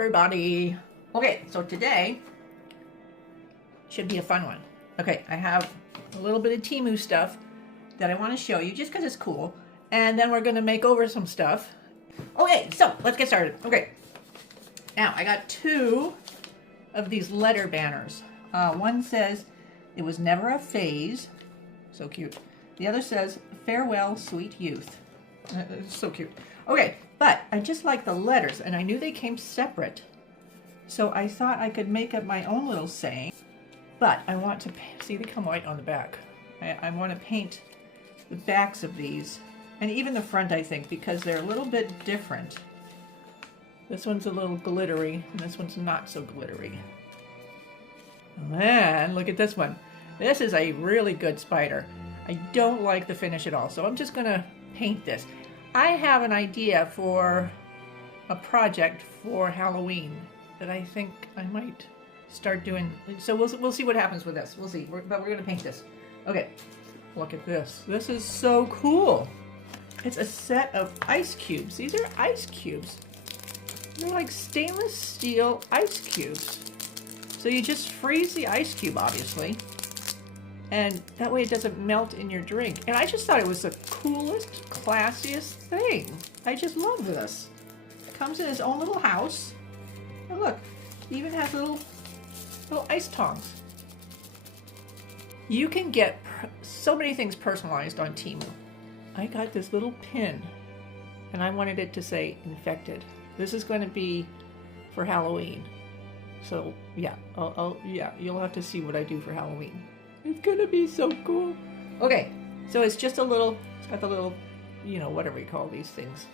everybody? Okay, so today should be a fun one. Okay, I have a little bit of Temu stuff that I want to show you just because it's cool. And then we're going to make over some stuff. Okay, so let's get started. Okay, now I got two of these letter banners. One says, "It was never a phase." So cute. The other says, "Farewell, sweet youth." It's so cute. Okay, but I just like the letters, and I knew they came separate. So I thought I could make up my own little saying. But I want to, see, they come white on the back. I want to paint the backs of these, and even the front, I think, because they're a little bit different. This one's a little glittery, and this one's not so glittery. And then, look at this one. This is a really good spider. I don't like the finish at all, so I'm just going to paint this. I have an idea for a project for Halloween that I think I might start doing. So we'll see what happens with this. We'll see. But we're going to paint this. Okay, look at this. This is so cool. It's a set of ice cubes. These are ice cubes. They're like stainless steel ice cubes. So you just freeze the ice cube, obviously. And that way it doesn't melt in your drink. And I just thought it was the coolest, classiest thing. I just love this. It comes in its own little house. And look, it even has little ice tongs. You can get so many things personalized on Temu. I got this little pin, and I wanted it to say infected. This is going to be for Halloween. So yeah, yeah, you'll have to see what I do for Halloween. It's gonna be so cool. Okay, so it's just a little, it's got the little, you know, whatever you call these things.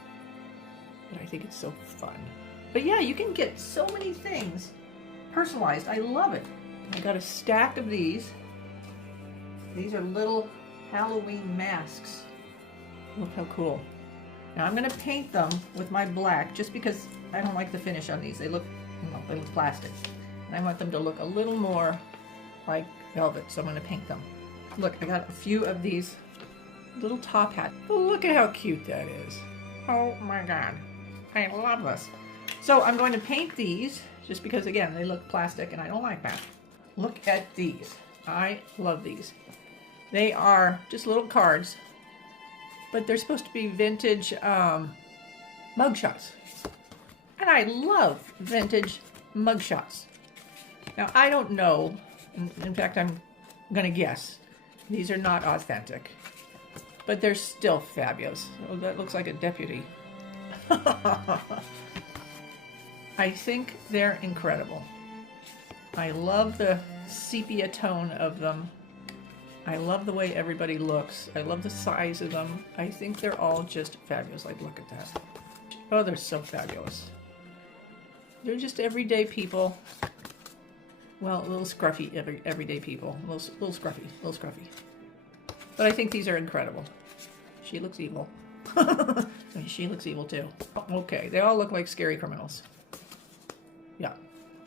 But I think it's so fun. But yeah, you can get so many things personalized. I love it. I got a stack of these. These are little Halloween masks. Look how cool. Now I'm gonna paint them with my black just because I don't like the finish on these. They look, you know, they look plastic. And I want them to look a little more like velvet, so I'm going to paint them. Look, I got a few of these little top hats. Oh, look at how cute that is. Oh my god. I love this. So I'm going to paint these just because, again, they look plastic and I don't like that. Look at these. I love these. They are just little cards, but they're supposed to be vintage mugshots. And I love vintage mugshots. Now, I don't know. In fact, I'm going to guess. These are not authentic. But they're still fabulous. Oh, that looks like a deputy. I think they're incredible. I love the sepia tone of them. I love the way everybody looks. I love the size of them. I think they're all just fabulous. Like, look at that. Oh, they're so fabulous. They're just everyday people. Well, a little scruffy everyday people. A little scruffy. But I think these are incredible. She looks evil. She looks evil too. Okay, they all look like scary criminals. Yeah.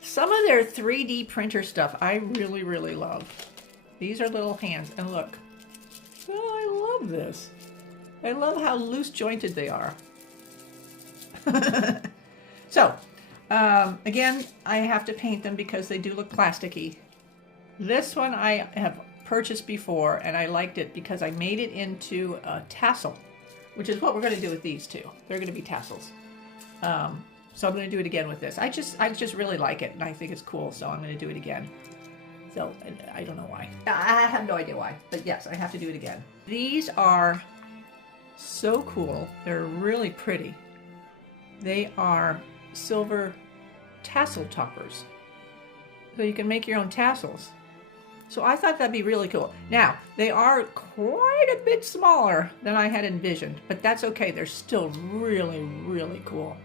Some of their 3D printer stuff I really, really love. These are little hands, and look. Oh, I love this. I love how loose jointed they are. So, again, I have to paint them because they do look plasticky. This one I have purchased before, and I liked it because I made it into a tassel, which is what we're going to do with these two. They're going to be tassels. So I'm going to do it again with this. I just really like it, and I think it's cool, so I'm going to do it again. So I don't know why. I have no idea why, but yes, I have to do it again. These are so cool. They're really pretty. They are silver tassel toppers. So you can make your own tassels. So I thought that'd be really cool. Now, they are quite a bit smaller than I had envisioned, but that's okay. They're still really, really cool.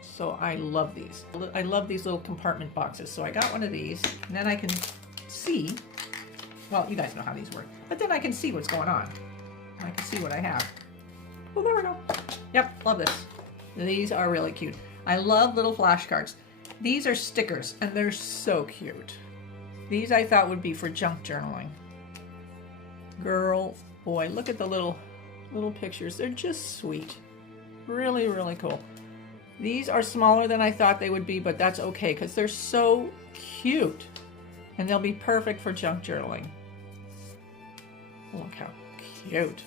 So I love these. I love these little compartment boxes. So I got one of these, and then I can see, well, you guys know how these work, but then I can see what's going on. I can see what I have. Oh, there we go. Yep, love this. These are really cute. I love little flashcards. These are stickers, and they're so cute. These I thought would be for junk journaling. Girl, boy, look at the little pictures. They're just sweet. Really, really cool. These are smaller than I thought they would be, but that's okay because they're so cute. And they'll be perfect for junk journaling. Look how cute.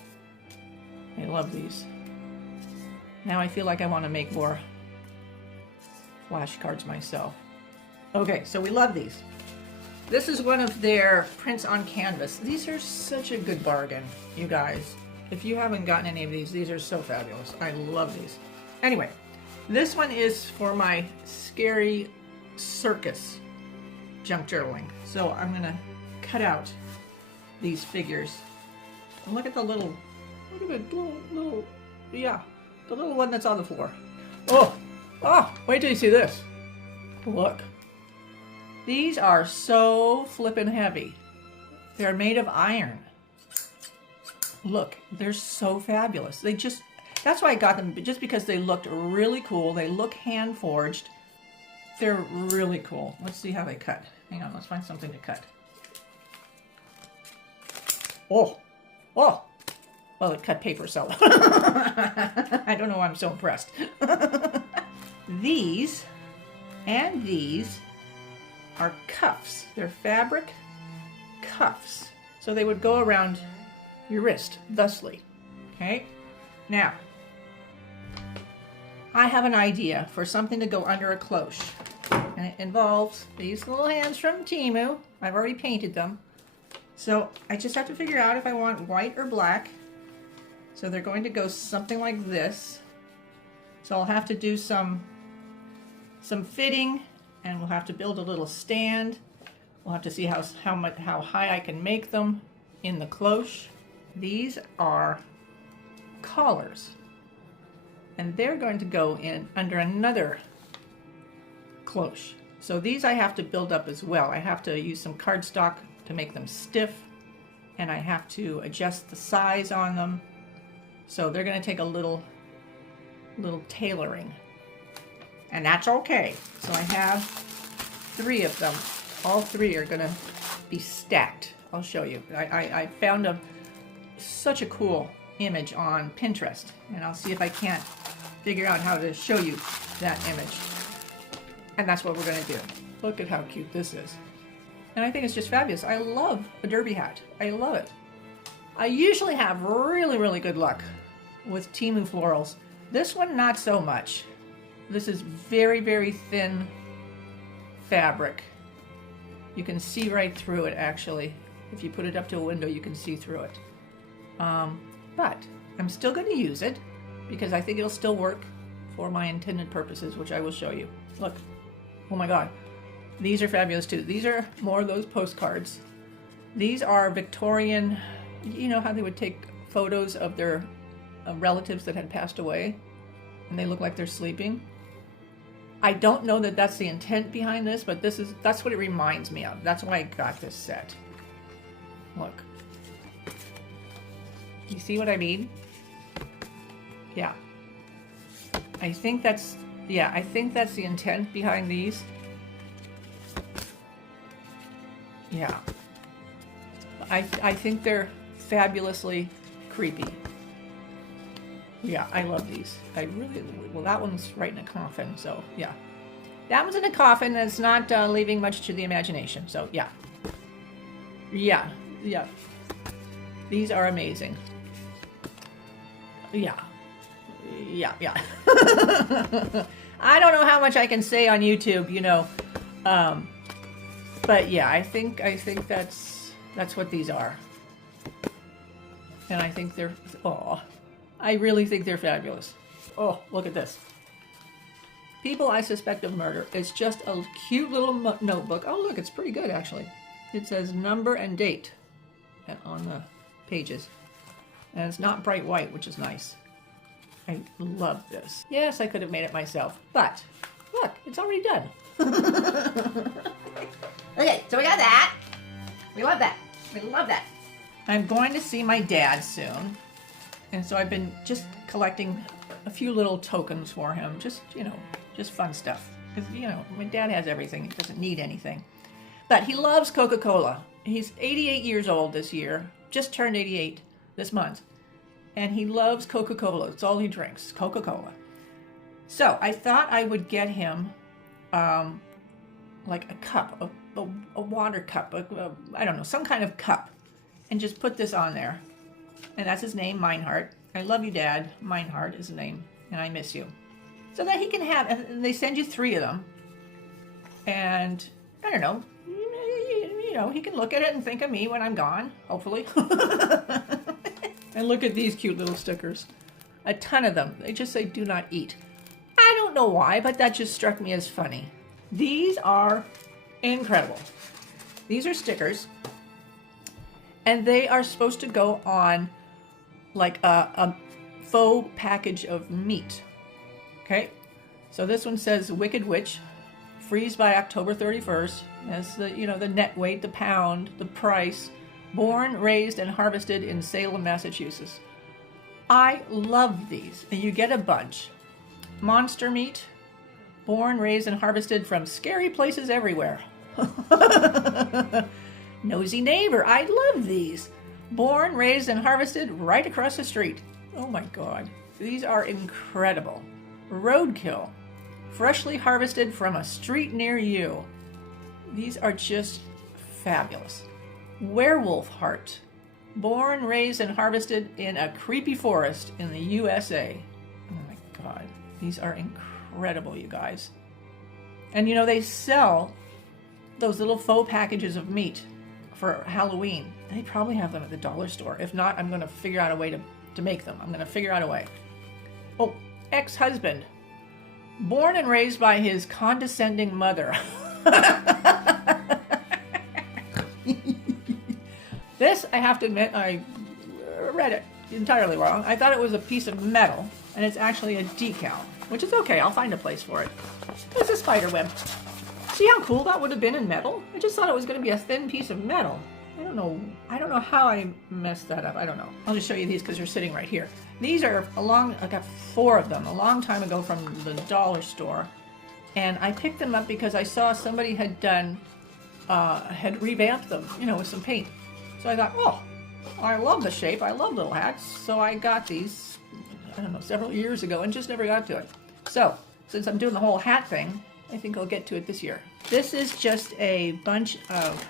I love these. Now I feel like I want to make more flashcards myself. Okay, so we love these. This is one of their prints on canvas. These are such a good bargain, you guys. If you haven't gotten any of these are so fabulous. I love these. Anyway, this one is for my scary circus junk journaling. So I'm gonna cut out these figures. And look at the little, yeah, the little one that's on the floor. Oh, wait till you see this. Look. These are so flippin' heavy. They're made of iron. Look, they're so fabulous. That's why I got them, just because they looked really cool. They look hand forged. They're really cool. Let's see how they cut. Hang on, let's find something to cut. Oh, well, it cut paper, so I don't know why I'm so impressed. These and these are cuffs. They're fabric cuffs. So they would go around your wrist, thusly. Okay? Now, I have an idea for something to go under a cloche. And it involves these little hands from Temu. I've already painted them. So I just have to figure out if I want white or black. So they're going to go something like this. So I'll have to do some fitting, and we'll have to build a little stand. We'll have to see how high I can make them in the cloche. These are collars, and they're going to go in under another cloche. So these I have to build up as well. I have to use some cardstock to make them stiff, and I have to adjust the size on them. So they're going to take a little tailoring, and that's okay. So I have 3 of them. All 3 are going to be stacked. I'll show you. I found such a cool image on Pinterest, and I'll see if I can't figure out how to show you that image. And that's what we're going to do. Look at how cute this is. And I think it's just fabulous. I love a derby hat. I love it. I usually have really, really good luck with Temu florals. This one, not so much. This is very, very thin fabric. You can see right through it, actually. If you put it up to a window, you can see through it. But I'm still going to use it because I think it'll still work for my intended purposes, which I will show you. Look. Oh my God. These are fabulous too. These are more of those postcards. These are Victorian, you know how they would take photos of their relatives that had passed away and they look like they're sleeping? I don't know that that's the intent behind this, but that's what it reminds me of. That's why I got this set. Look. You see what I mean? Yeah. I think that's the intent behind these. Yeah. I think they're fabulously creepy. Yeah, I love these. Well, that one's right in a coffin, so yeah. That one's in a coffin, and it's not leaving much to the imagination, so yeah. Yeah. These are amazing. Yeah. I don't know how much I can say on YouTube, you know. But yeah, I think that's what these are. And I think they're, I really think they're fabulous. Oh, look at this. People I suspect of murder. It's just a cute little notebook. Oh, look, it's pretty good, actually. It says number and date on the pages. And it's not bright white, which is nice. I love this. Yes, I could have made it myself, but look, it's already done. Okay, so we got that. We love that. We love that. I'm going to see my dad soon. And so I've been just collecting a few little tokens for him. Just, you know, just fun stuff. Because, you know, my dad has everything. He doesn't need anything. But he loves Coca-Cola. He's 88 years old this year. Just turned 88 this month. And he loves Coca-Cola. It's all he drinks, Coca-Cola. So I thought I would get him like a cup, a water cup, I don't know, some kind of cup, and just put this on there. And that's his name, Mineheart. I love you, Dad. Mineheart is the name, and I miss you. So that he can have, and they send you 3 of them. And I don't know, you know, he can look at it and think of me when I'm gone, hopefully. And look at these cute little stickers. A ton of them. They just say do not eat. I don't know why, but that just struck me as funny. These are incredible. These are stickers, and they are supposed to go on like a faux package of meat. Okay, so this one says Wicked Witch, freeze by October 31st. That's the, you know, the net weight, the pound, the price. Born, raised, and harvested in Salem, Massachusetts. I love these, and you get a bunch. Monster meat, born, raised, and harvested from scary places everywhere. Nosy neighbor, I love these. Born, raised, and harvested right across the street. Oh my God, these are incredible. Roadkill, freshly harvested from a street near you. These are just fabulous. Werewolf heart, born, raised, and harvested in a creepy forest in the USA. Oh my God, these are incredible, you guys. And you know, they sell those little faux packages of meat for Halloween. They probably have them at the dollar store. If not, I'm going to figure out a way to make them. I'm going to figure out a way. Oh, ex-husband, born and raised by his condescending mother. This, I have to admit, I read it entirely wrong. I thought it was a piece of metal, and it's actually a decal, which is okay. I'll find a place for it. It's a spider web. See how cool that would have been in metal? I just thought it was going to be a thin piece of metal. I don't know how I messed that up. I don't know. I'll just show you these because they're sitting right here. These are I got 4 of them a long time ago from the dollar store, and I picked them up because I saw somebody had had revamped them, you know, with some paint. So I thought, oh, I love the shape. I love little hats. So I got these, I don't know, several years ago and just never got to it. So since I'm doing the whole hat thing, I think I'll get to it this year. This is just a bunch of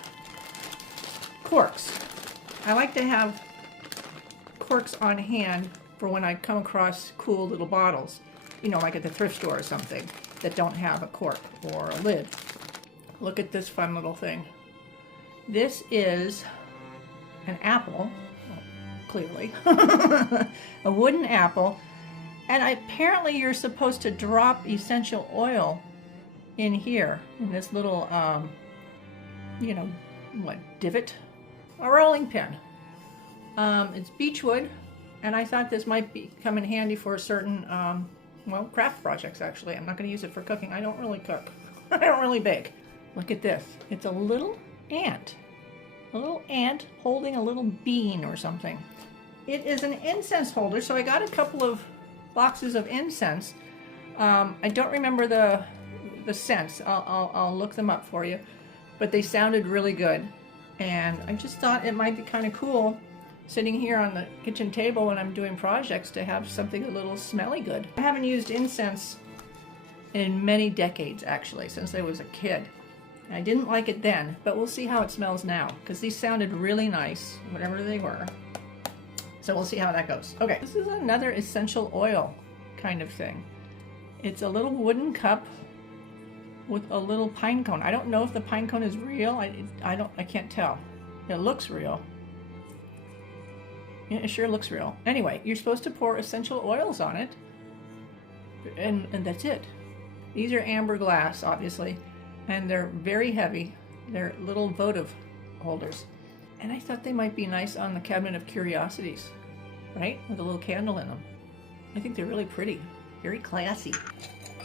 corks. I like to have corks on hand for when I come across cool little bottles, you know, like at the thrift store or something, that don't have a cork or a lid. Look at this fun little thing. This is an apple, well, clearly, a wooden apple, and apparently you're supposed to drop essential oil in here, in this little, you know, what, divot? A rolling pin. It's beechwood, and I thought this might come in handy for certain, well, craft projects, actually. I'm not going to use it for cooking. I don't really cook. I don't really bake. Look at this. It's a little ant. A little ant holding a little bean or something. It is an incense holder, so I got a couple of boxes of incense. I don't remember the scents. I'll look them up for you, but they sounded really good, and I just thought it might be kind of cool sitting here on the kitchen table when I'm doing projects to have something a little smelly good. I haven't used incense in many decades, actually, since I was a kid. I didn't like it then, but we'll see how it smells now, because these sounded really nice, whatever they were. So we'll see how that goes. Okay, this is another essential oil kind of thing. It's a little wooden cup with a little pine cone. I don't know if the pine cone is real. I can't tell. It looks real. Yeah, it sure looks real. Anyway, you're supposed to pour essential oils on it, and that's it. These are amber glass, obviously, and they're very heavy. They're little votive holders. And I thought they might be nice on the cabinet of curiosities, right? With a little candle in them. I think they're really pretty, very classy.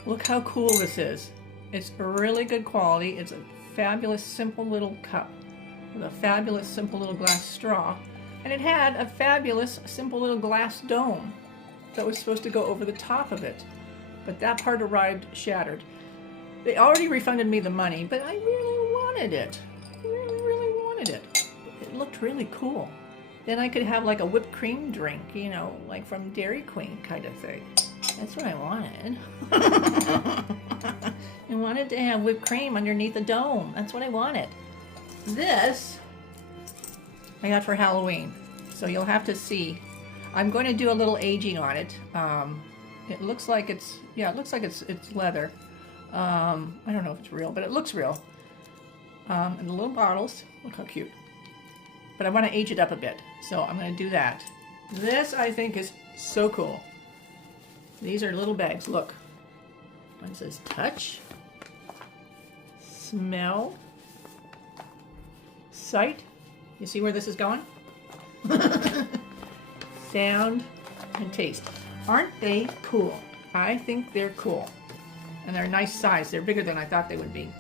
Look how cool this is. It's really good quality. It's a fabulous, simple little cup with a fabulous, simple little glass straw. And it had a fabulous, simple little glass dome that was supposed to go over the top of it. But that part arrived shattered. They already refunded me the money, but I really wanted it. Really wanted it. It looked really cool. Then I could have like a whipped cream drink, you know, like from Dairy Queen kind of thing. That's what I wanted. I wanted to have whipped cream underneath the dome. That's what I wanted. This I got for Halloween, so you'll have to see. I'm going to do a little aging on it. It looks like it's, yeah, it looks like it's leather. I don't know if it's real, but it looks real. And the little bottles, look how cute. But I want to age it up a bit, so I'm going to do that. This I think is so cool. These are little bags, look. One says touch, smell, sight. You see where this is going? Sound and taste. Aren't they cool? I think they're cool. And they're a nice size. They're bigger than I thought they would be.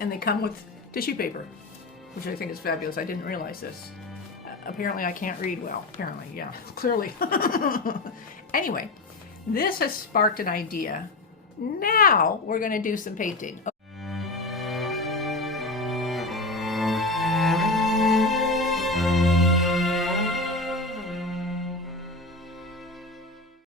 And they come with tissue paper, which I think is fabulous. I didn't realize this. Apparently I can't read well. Apparently, yeah, clearly. Anyway, this has sparked an idea. Now we're going to do some painting.